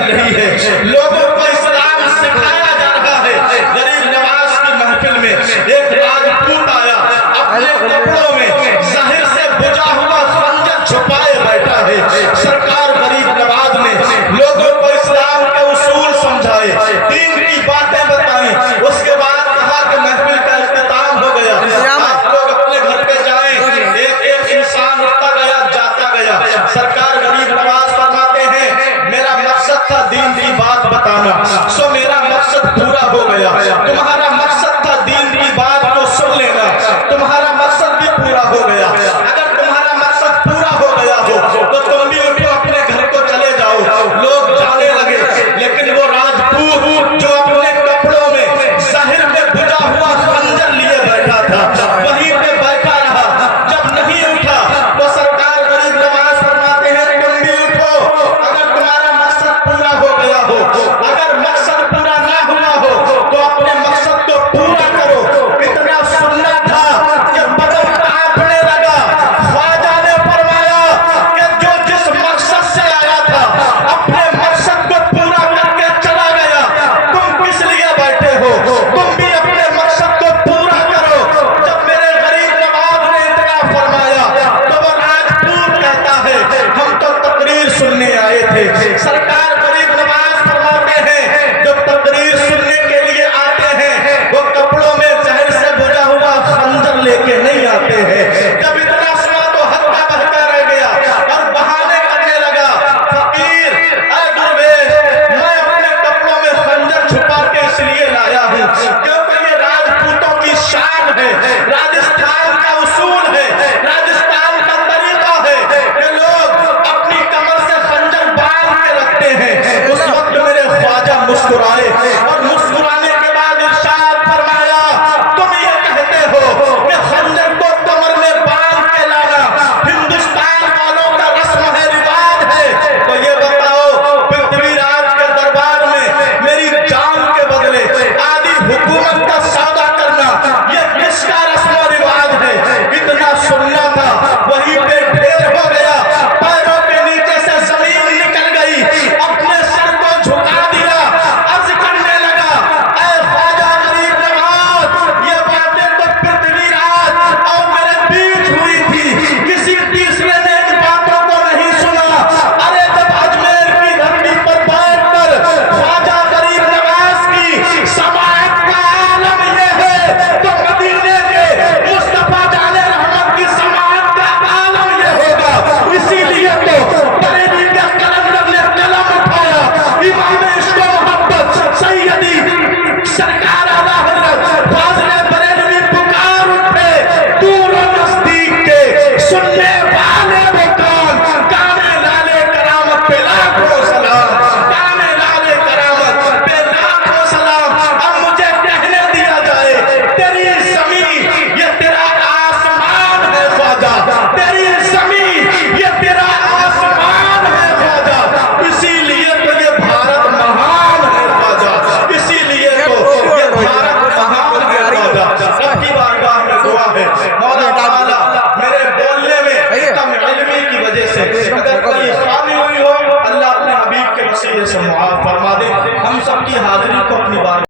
چل رہی ہے، لوگوں کو اسلام سکھایا جا رہا ہے۔ غریب نواز کی محفل میں ایک راجپوت آیا، اپنے کپڑوں میں ظاہر سے بجھا ہوا خنجر چھپائے بیٹھا ہے۔ سرکار غریب نواز نے لوگوں کو اسلام کے اصول سمجھائے، دین کی باتیں بتائیں، اس کے بعد کہا کہ محفل کا اختتام ہو گیا، آپ لوگ اپنے گھر پہ جائیں۔ ایک ایک انسان اٹھتا گیا، جاتا گیا۔ سرکار غریب نواز فرماتے ہیں میرا مقصد تھا دین کی بات بتانا، سو میرا مقصد پورا ہو گیا۔ تمہارا مقصد تھا دین کی بات کو سن لینا، تمہارا مقصد بھی پورا ہو گیا۔ اگر تمہارا مقصد پورا ہو گیا ہو تو تم بھی اٹھو، اپنے گھر کو چلے جاؤ۔ لوگ جانے لگے، لیکن وہ راجپوت جو اپنے کپڑوں میں ظاہر میں بجھا ہوا خنجر لیے بیٹھا تھا، وہیں پہ بیٹھا رہا۔ جب نہیں اٹھا تو سرکار غریب نواز فرماتے ہیں تم بھی اٹھو، اگر تمہارا مقصد پورا ہو گیا ہو۔ اگر مقصد پورا نہ ہوا ہو تو اپنے مقصد کو پورا کرو۔ اتنا سننا تھا کہ بدن کانپنے لگا۔ خواجہ نے فرمایا کہ جو جس مقصد سے آیا تھا اپنے مقصد کو پورا کر کے چلا گیا، تم کس لیے بیٹھے ہو؟ تم بھی اپنے مقصد کو پورا کرو۔ جب میرے غریب نواز نے اتنا فرمایا تو وہ راجپوت کہتا ہے ہم تو تقریر سننے آئے تھے۔ سرکار غریب نواز فرماتے ہیں جو تقریر سننے کے لیے آتے ہیں وہ کپڑوں میں زہر سے بجھا ہوا خنجر لے کے نہیں آتے ہیں۔ جب اتنا سنا تو ہکا بہکا رہ گیا اور بہانے کرنے لگا، فقیر اے درویش، میں اپنے کپڑوں میں خنجر چھپا کے اس لیے لایا ہوں کیونکہ یہ راجپوتوں کی شان ہے، راجستھان کا اصول ہے، راجستھان کا طریقہ ہے کہ لوگ اپنی کمر سے خنجر باندھ کے رکھتے ہیں۔ اس وقت میرے خواجہ مسکرائے اور مسکرانے کے بعد ارشاد فرمایا تم یہ کہتے ہو کہ خنجر کو کمر میں باندھ کے لانا ہندوستان والوں کا رسم ہے، رواج ہے، تو یہ بتاؤ پرتھوی راج کے دربار میں میری جان کے بدلے آدھی حکومت کا سودا کرنا یہ کس کا رسم و رواج ہے؟ اتنا سننا تھا، وہیں پہ ڈھیر ہو گیا، پیروں کے نیچے سے زمین نکل گئی، اپنے سر کو جھکا دیا، عرض کرنے لگا اے خواجہ غریب نواز، یہ باتیں تو پرتھوی راج اور میرے بیچ ہوئی تھی، کسی تیسرے نے ان باتوں کو نہیں سنا۔ ارے جب اجمیر کی دھرتی پر بیٹھ کر خواجہ غریب نواز کی سماعت کا عالم یہ ہے تو مدینے کے مصطفیٰ جان رحمت کی سماعت کا عالم یہ ہوگا۔ اسی لیے تو بریلی کے قلندر نے قلم اٹھایا، امام عشق و محبت سیدی سرکار اعلیٰ حضرت فاضل بریلوی پکار اٹھے، دور و نزدیک کے سننے والے وہ کون؟ کانے لالے کرامت پہ لاکھوں سلام، کانے لالے کرامت پہ لاکھوں سلام۔ اب مجھے کہنے دیا جائے تیری زمین یہ تیرا آسمان ہے خواجہ، تیری